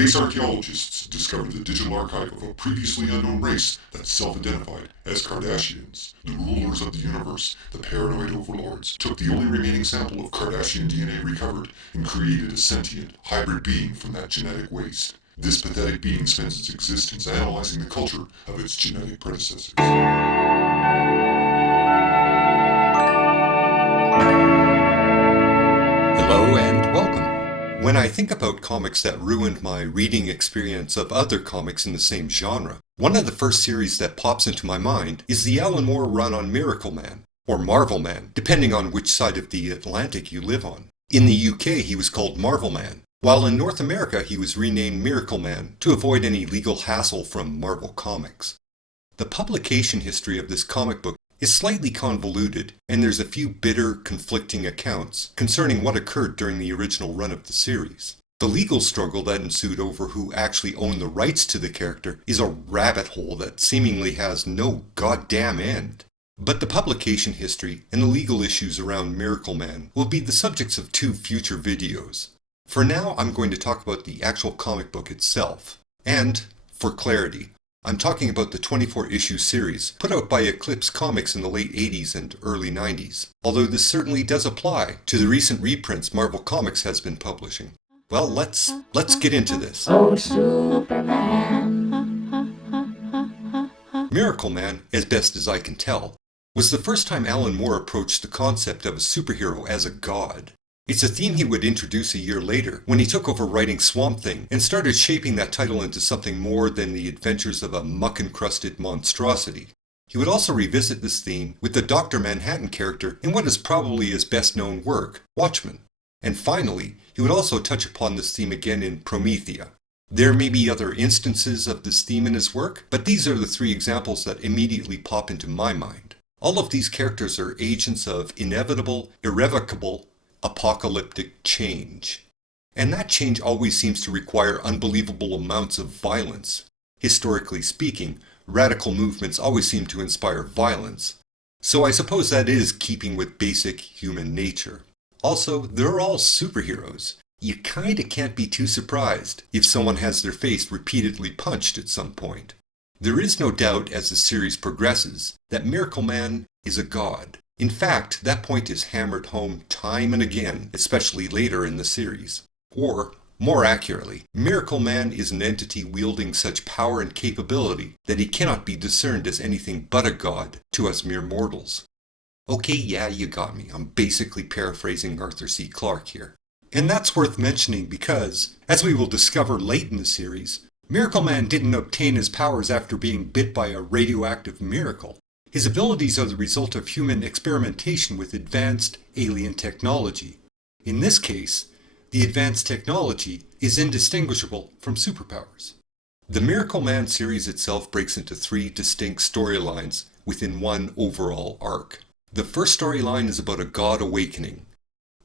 Space archaeologists discovered the digital archive of a previously unknown race that self-identified as Kardashians. The rulers of the universe, the paranoid overlords, took the only remaining sample of Kardashian DNA recovered and created a sentient, hybrid being from that genetic waste. This pathetic being spends its existence analyzing the culture of its genetic predecessors. Hello and welcome. When I think about comics that ruined my reading experience of other comics in the same genre, one of the first series that pops into my mind is the Alan Moore run on Miracleman, or Marvelman, depending on which side of the Atlantic you live on. In the UK he was called Marvelman, while in North America he was renamed Miracleman to avoid any legal hassle from Marvel Comics. The publication history of this comic book is slightly convoluted, and there's a few bitter, conflicting accounts concerning what occurred during the original run of the series. The legal struggle that ensued over who actually owned the rights to the character is a rabbit hole that seemingly has no goddamn end. But the publication history and the legal issues around Miracleman will be the subjects of 2 future videos. For now, I'm going to talk about the actual comic book itself. And, for clarity, I'm talking about the 24-issue series put out by Eclipse Comics in the late 80s and early 90s, although this certainly does apply to the recent reprints Marvel Comics has been publishing. Well, let's get into this. Oh, Superman. Miracleman, as best as I can tell, was the first time Alan Moore approached the concept of a superhero as a god. It's a theme he would introduce a year later when he took over writing Swamp Thing and started shaping that title into something more than the adventures of a muck-encrusted monstrosity. He would also revisit this theme with the Dr. Manhattan character in what is probably his best-known work, Watchmen. And finally, he would also touch upon this theme again in Promethea. There may be other instances of this theme in his work, but these are the 3 examples that immediately pop into my mind. All of these characters are agents of inevitable, irrevocable, apocalyptic change. And that change always seems to require unbelievable amounts of violence. Historically speaking, radical movements always seem to inspire violence. So I suppose that is keeping with basic human nature. Also, they're all superheroes. You kinda can't be too surprised if someone has their face repeatedly punched at some point. There is no doubt as the series progresses that Miracleman is a god. In fact, that point is hammered home time and again, especially later in the series. Or, more accurately, Miracleman is an entity wielding such power and capability that he cannot be discerned as anything but a god to us mere mortals. Okay, yeah, you got me. I'm basically paraphrasing Arthur C. Clarke here. And that's worth mentioning because, as we will discover late in the series, Miracleman didn't obtain his powers after being bit by a radioactive miracle. His abilities are the result of human experimentation with advanced alien technology. In this case, the advanced technology is indistinguishable from superpowers. The Miracleman series itself breaks into 3 distinct storylines within one overall arc. The first storyline is about a god awakening.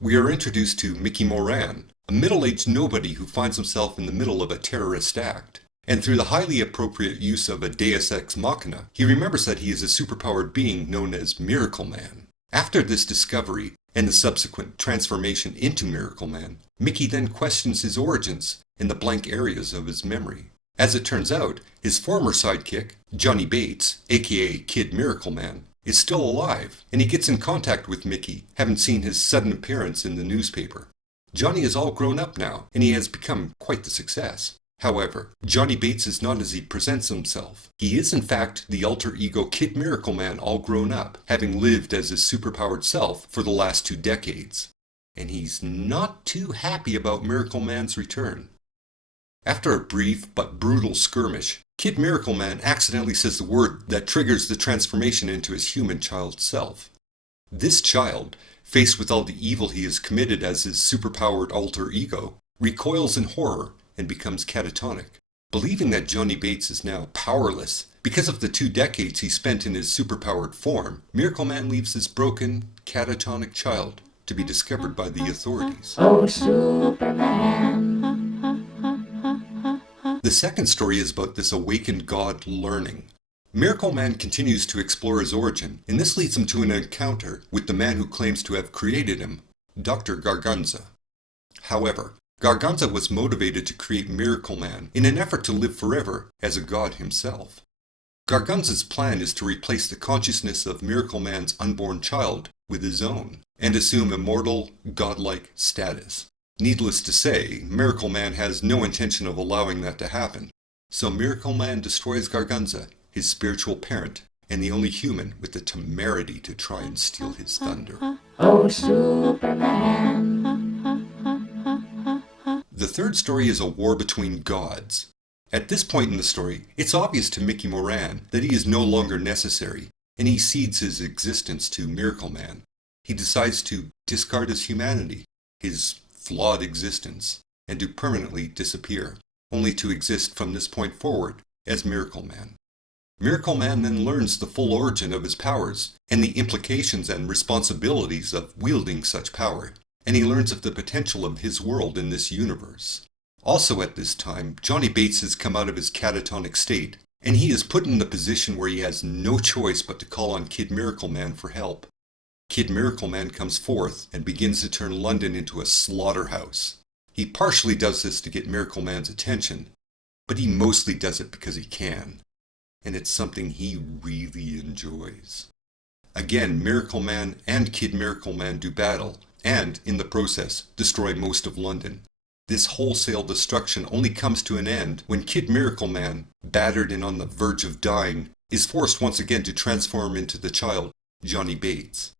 We are introduced to Mickey Moran, a middle-aged nobody who finds himself in the middle of a terrorist act. And through the highly appropriate use of a deus ex machina, he remembers that he is a superpowered being known as Miracleman. After this discovery, and the subsequent transformation into Miracleman, Mickey then questions his origins and the blank areas of his memory. As it turns out, his former sidekick, Johnny Bates, aka Kid Miracleman, is still alive, and he gets in contact with Mickey, having seen his sudden appearance in the newspaper. Johnny is all grown up now, and he has become quite the success. However, Johnny Bates is not as he presents himself. He is in fact the alter ego Kid Miracleman all grown up, having lived as his superpowered self for the last 2 decades. And he's not too happy about Miracleman's return. After a brief but brutal skirmish, Kid Miracleman accidentally says the word that triggers the transformation into his human child self. This child, faced with all the evil he has committed as his superpowered alter ego, recoils in horror and becomes catatonic. Believing that Johnny Bates is now powerless because of the 2 decades he spent in his superpowered form, Miracleman leaves his broken, catatonic child to be discovered by the authorities. Oh, Superman. The second story is about this awakened god learning. Miracleman continues to explore his origin, and this leads him to an encounter with the man who claims to have created him, Dr. Garganza. However, Garganza was motivated to create Miracleman in an effort to live forever as a god himself. Garganza's plan is to replace the consciousness of Miracleman's unborn child with his own, and assume immortal, godlike status. Needless to say, Miracleman has no intention of allowing that to happen, so Miracleman destroys Garganza, his spiritual parent, and the only human with the temerity to try and steal his thunder. Oh, Superman. The third story is a war between gods. At this point in the story, it's obvious to Mickey Moran that he is no longer necessary, and he cedes his existence to Miracleman. He decides to discard his humanity, his flawed existence, and to permanently disappear, only to exist from this point forward as Miracleman. Miracleman then learns the full origin of his powers, and the implications and responsibilities of wielding such power, and he learns of the potential of his world in this universe. Also at this time, Johnny Bates has come out of his catatonic state, and he is put in the position where he has no choice but to call on Kid Miracleman for help. Kid Miracleman comes forth and begins to turn London into a slaughterhouse. He partially does this to get Miracleman's attention, but he mostly does it because he can, and it's something he really enjoys. Again, Miracleman and Kid Miracleman do battle, and, in the process, destroy most of London. This wholesale destruction only comes to an end when Kid Miracleman, battered and on the verge of dying, is forced once again to transform into the child, Johnny Bates.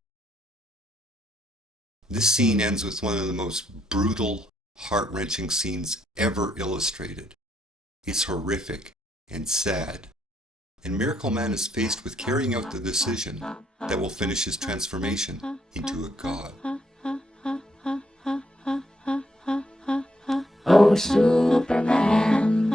This scene ends with one of the most brutal, heart-wrenching scenes ever illustrated. It's horrific and sad, and Miracleman is faced with carrying out the decision that will finish his transformation into a god. Oh, Superman.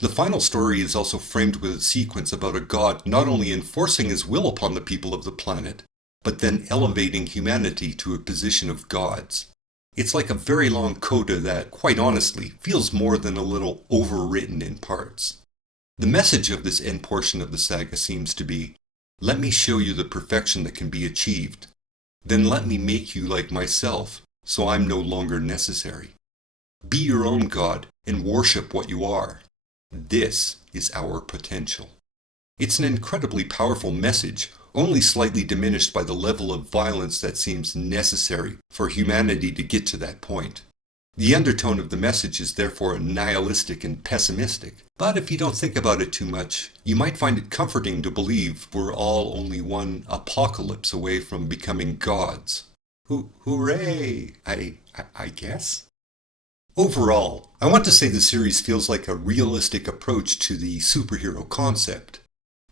The final story is also framed with a sequence about a god not only enforcing his will upon the people of the planet, but then elevating humanity to a position of gods. It's like a very long coda that, quite honestly, feels more than a little overwritten in parts. The message of this end portion of the saga seems to be, let me show you the perfection that can be achieved. Then let me make you like myself, so I'm no longer necessary. Be your own god and worship what you are. This is our potential. It's an incredibly powerful message, only slightly diminished by the level of violence that seems necessary for humanity to get to that point. The undertone of the message is therefore nihilistic and pessimistic, but if you don't think about it too much, you might find it comforting to believe we're all only one apocalypse away from becoming gods. Hooray! I guess? Overall, I want to say the series feels like a realistic approach to the superhero concept.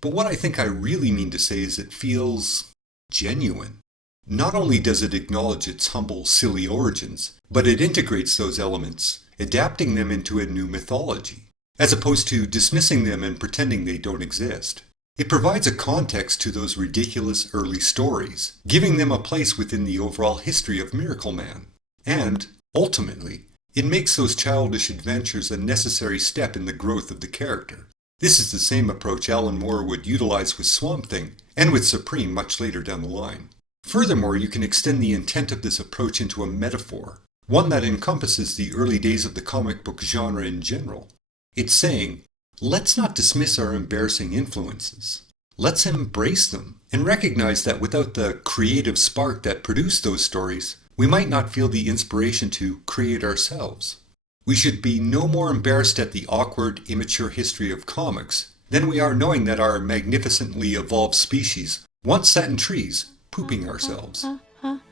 But what I think I really mean to say is it feels genuine. Not only does it acknowledge its humble, silly origins, but it integrates those elements, adapting them into a new mythology, as opposed to dismissing them and pretending they don't exist. It provides a context to those ridiculous early stories, giving them a place within the overall history of Miracleman. And, ultimately, it makes those childish adventures a necessary step in the growth of the character. This is the same approach Alan Moore would utilize with Swamp Thing, and with Supreme much later down the line. Furthermore, you can extend the intent of this approach into a metaphor, one that encompasses the early days of the comic book genre in general. It's saying, let's not dismiss our embarrassing influences. Let's embrace them, and recognize that without the creative spark that produced those stories, we might not feel the inspiration to create ourselves. We should be no more embarrassed at the awkward, immature history of comics than we are knowing that our magnificently evolved species once sat in trees, pooping ourselves.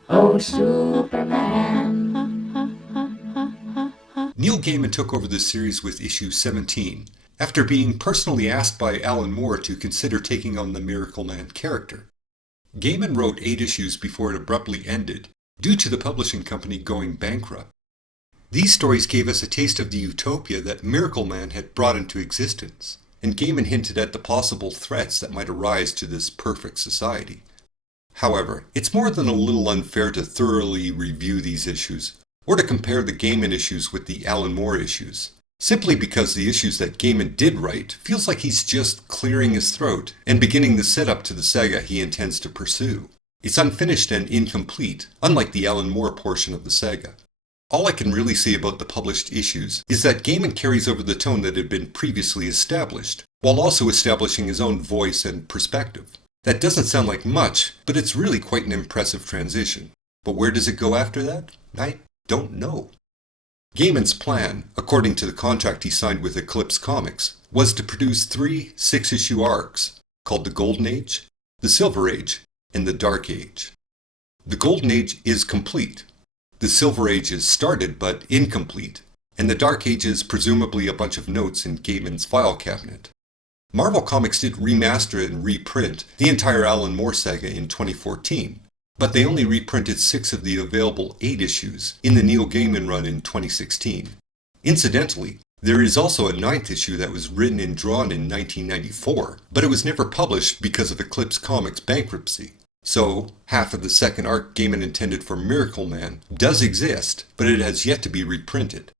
Oh, Superman. Neil Gaiman took over the series with issue 17, after being personally asked by Alan Moore to consider taking on the Miracleman character. Gaiman wrote 8 issues before it abruptly ended, due to the publishing company going bankrupt. These stories gave us a taste of the utopia that Miracleman had brought into existence, and Gaiman hinted at the possible threats that might arise to this perfect society. However, it's more than a little unfair to thoroughly review these issues, or to compare the Gaiman issues with the Alan Moore issues, simply because the issues that Gaiman did write feels like he's just clearing his throat and beginning the setup to the saga he intends to pursue. It's unfinished and incomplete, unlike the Alan Moore portion of the saga. All I can really say about the published issues is that Gaiman carries over the tone that had been previously established, while also establishing his own voice and perspective. That doesn't sound like much, but it's really quite an impressive transition. But where does it go after that? I don't know. Gaiman's plan, according to the contract he signed with Eclipse Comics, was to produce 3 6-issue arcs, called the Golden Age, the Silver Age, and the Dark Age. The Golden Age is complete. The Silver Age is started but incomplete, and the Dark Age is presumably a bunch of notes in Gaiman's file cabinet. Marvel Comics did remaster and reprint the entire Alan Moore saga in 2014, but they only reprinted 6 of the available 8 issues in the Neil Gaiman run in 2016. Incidentally, there is also a 9th issue that was written and drawn in 1994, but it was never published because of Eclipse Comics' bankruptcy. So, half of the second arc Gaiman intended for Miracleman does exist, but it has yet to be reprinted.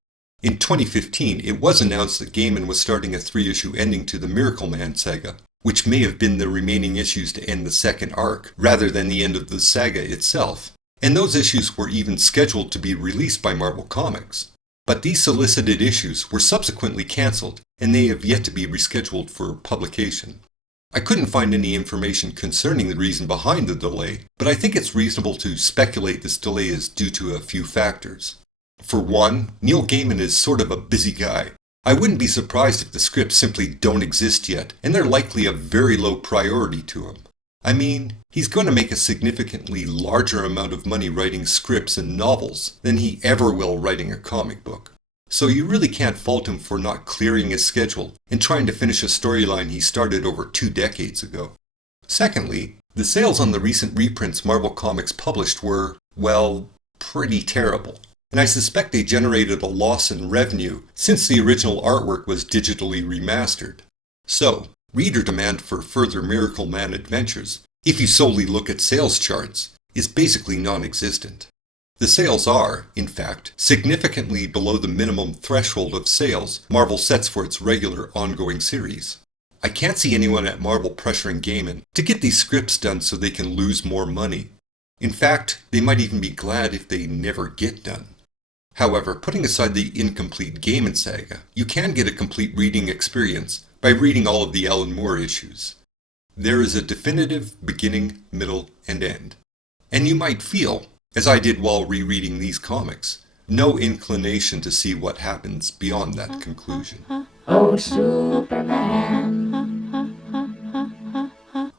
In 2015, it was announced that Gaiman was starting a 3-issue ending to the Miracleman saga, which may have been the remaining issues to end the second arc, rather than the end of the saga itself. And those issues were even scheduled to be released by Marvel Comics. But these solicited issues were subsequently cancelled, and they have yet to be rescheduled for publication. I couldn't find any information concerning the reason behind the delay, but I think it's reasonable to speculate this delay is due to a few factors. For one, Neil Gaiman is sort of a busy guy. I wouldn't be surprised if the scripts simply don't exist yet, and they're likely a very low priority to him. I mean, he's going to make a significantly larger amount of money writing scripts and novels than he ever will writing a comic book. So you really can't fault him for not clearing his schedule and trying to finish a storyline he started over 2 decades ago. Secondly, the sales on the recent reprints Marvel Comics published were, well, pretty terrible. And I suspect they generated a loss in revenue since the original artwork was digitally remastered. So, reader demand for further Miracleman adventures, if you solely look at sales charts, is basically non-existent. The sales are, in fact, significantly below the minimum threshold of sales Marvel sets for its regular ongoing series. I can't see anyone at Marvel pressuring Gaiman to get these scripts done so they can lose more money. In fact, they might even be glad if they never get done. However, putting aside the incomplete Gaiman saga, you can get a complete reading experience by reading all of the Alan Moore issues. There is a definitive beginning, middle, and end. And you might feel, as I did while rereading these comics, no inclination to see what happens beyond that conclusion. Oh, Superman.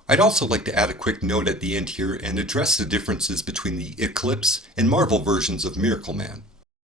I'd also like to add a quick note at the end here and address the differences between the Eclipse and Marvel versions of Miracleman.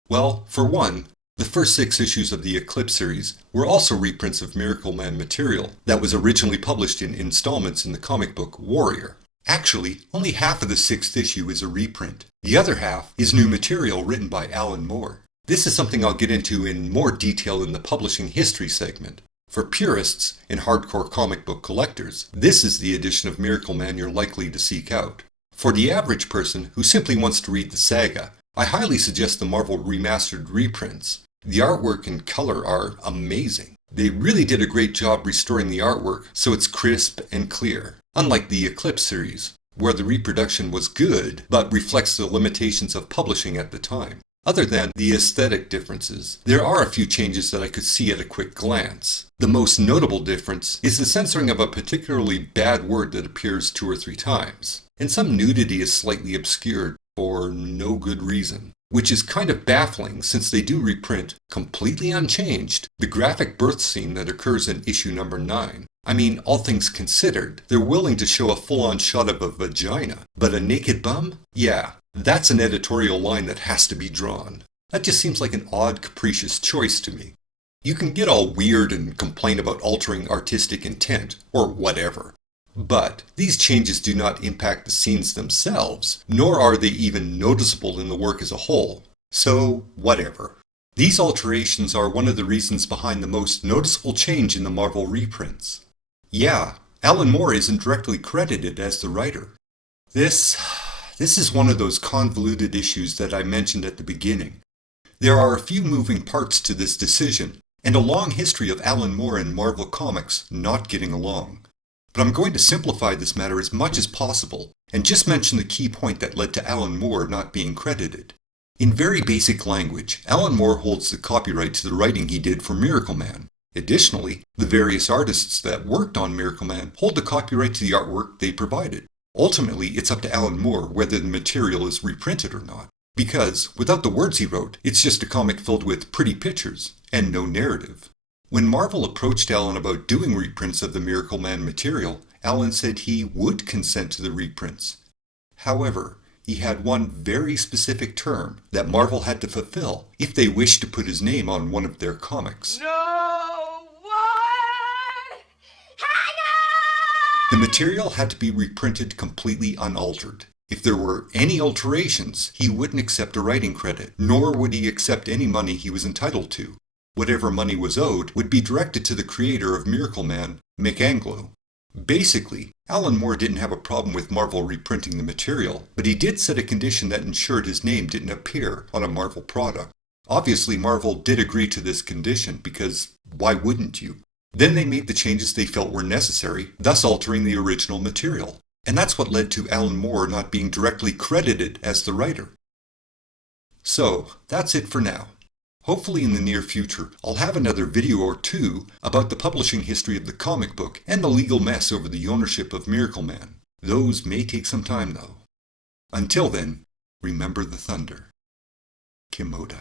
Well, for one, the first 6 issues of the Eclipse series were also reprints of Miracleman material that was originally published in installments in the comic book Warrior. Actually, only half of the 6th issue is a reprint. The other half is new material written by Alan Moore. This is something I'll get into in more detail in the publishing history segment. For purists and hardcore comic book collectors, this is the edition of Miracleman you're likely to seek out. For the average person who simply wants to read the saga, I highly suggest the Marvel Remastered reprints. The artwork and color are amazing. They really did a great job restoring the artwork so it's crisp and clear, unlike the Eclipse series, where the reproduction was good but reflects the limitations of publishing at the time. Other than the aesthetic differences, there are a few changes that I could see at a quick glance. The most notable difference is the censoring of a particularly bad word that appears 2 or 3 times, and some nudity is slightly obscured for no good reason, which is kind of baffling since they do reprint, completely unchanged, the graphic birth scene that occurs in issue number 9. I mean, all things considered, they're willing to show a full-on shot of a vagina, but a naked bum? Yeah, that's an editorial line that has to be drawn. That just seems like an odd, capricious choice to me. You can get all weird and complain about altering artistic intent, or whatever. But these changes do not impact the scenes themselves, nor are they even noticeable in the work as a whole. So, whatever. These alterations are one of the reasons behind the most noticeable change in the Marvel reprints. Yeah, Alan Moore isn't directly credited as the writer. This is one of those convoluted issues that I mentioned at the beginning. There are a few moving parts to this decision, and a long history of Alan Moore and Marvel Comics not getting along. But I'm going to simplify this matter as much as possible, and just mention the key point that led to Alan Moore not being credited. In very basic language, Alan Moore holds the copyright to the writing he did for Miracleman. Additionally, the various artists that worked on Miracleman hold the copyright to the artwork they provided. Ultimately, it's up to Alan Moore whether the material is reprinted or not. Because, without the words he wrote, it's just a comic filled with pretty pictures, and no narrative. When Marvel approached Alan about doing reprints of the Miracleman material, Alan said he would consent to the reprints. However, he had one very specific term that Marvel had to fulfill if they wished to put his name on one of their comics. No one! The material had to be reprinted completely unaltered. If there were any alterations, he wouldn't accept a writing credit, nor would he accept any money he was entitled to. Whatever money was owed would be directed to the creator of Miracleman, Mick Anglo. Basically, Alan Moore didn't have a problem with Marvel reprinting the material, but he did set a condition that ensured his name didn't appear on a Marvel product. Obviously, Marvel did agree to this condition because why wouldn't you? Then they made the changes they felt were necessary, thus altering the original material. And that's what led to Alan Moore not being directly credited as the writer. So, that's it for now. Hopefully in the near future, I'll have another video or two about the publishing history of the comic book and the legal mess over the ownership of Miracleman. Those may take some time though. Until then, remember the thunder. Kimoda.